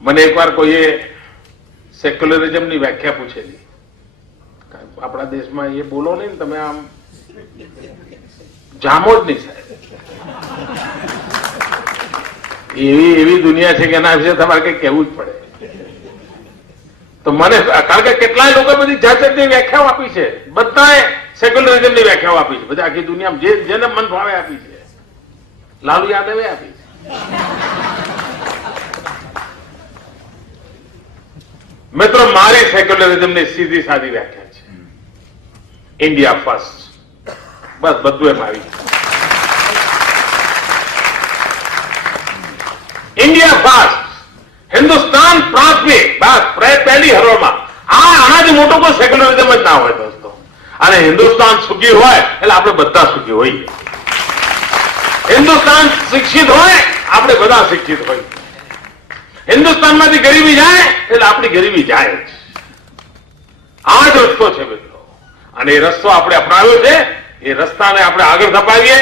મને એકવાર કોઈએ સેક્યુલરિઝમની વ્યાખ્યા પૂછેલી, આપણા દેશમાં એ બોલો નહીં ને તમે આમ જામો જ નહીં સાહેબ, એવી દુનિયા છે કે એના વિશે તમારે કઈ કહેવું જ પડે. તો મને કારણ કે કેટલાય લોકો બધી જાત જાતની વ્યાખ્યાઓ આપી છે, બધાએ સેક્યુલરિઝમની વ્યાખ્યાઓ આપી છે, બધા આખી દુનિયામાં જેને મન ભાવે આપી છે. લાલુ યાદવે આપી છે. મિત્રો મારી સેક્યુલરિઝમની સીધી સાદી વ્યાખ્યા છે ઇન્ડિયા ફર્સ્ટ. બસ બધું એમ આવી ઇન્ડિયા ફર્સ્ટ, હિન્દુસ્તાન પ્રાથમિક, બસ પહેલી હરોળમાં. આનાથી મોટો કોઈ સેક્યુલરિઝમ જ ના હોય દોસ્તો. અને હિન્દુસ્તાન સુખી હોય એટલે આપણે બધા સુખી હોઈએ. હિન્દુસ્તાન શિક્ષિત હોય આપણે બધા શિક્ષિત હોઈએ. હિન્દુસ્તાનમાંથી ગરીબી જાય એટલે આપણી ગરીબી જાય જ. આ જ રસ્તો છે મિત્રો, અને એ રસ્તો આપણે અપનાવ્યો છે. એ રસ્તાને આપણે આગળ ધપાવીએ.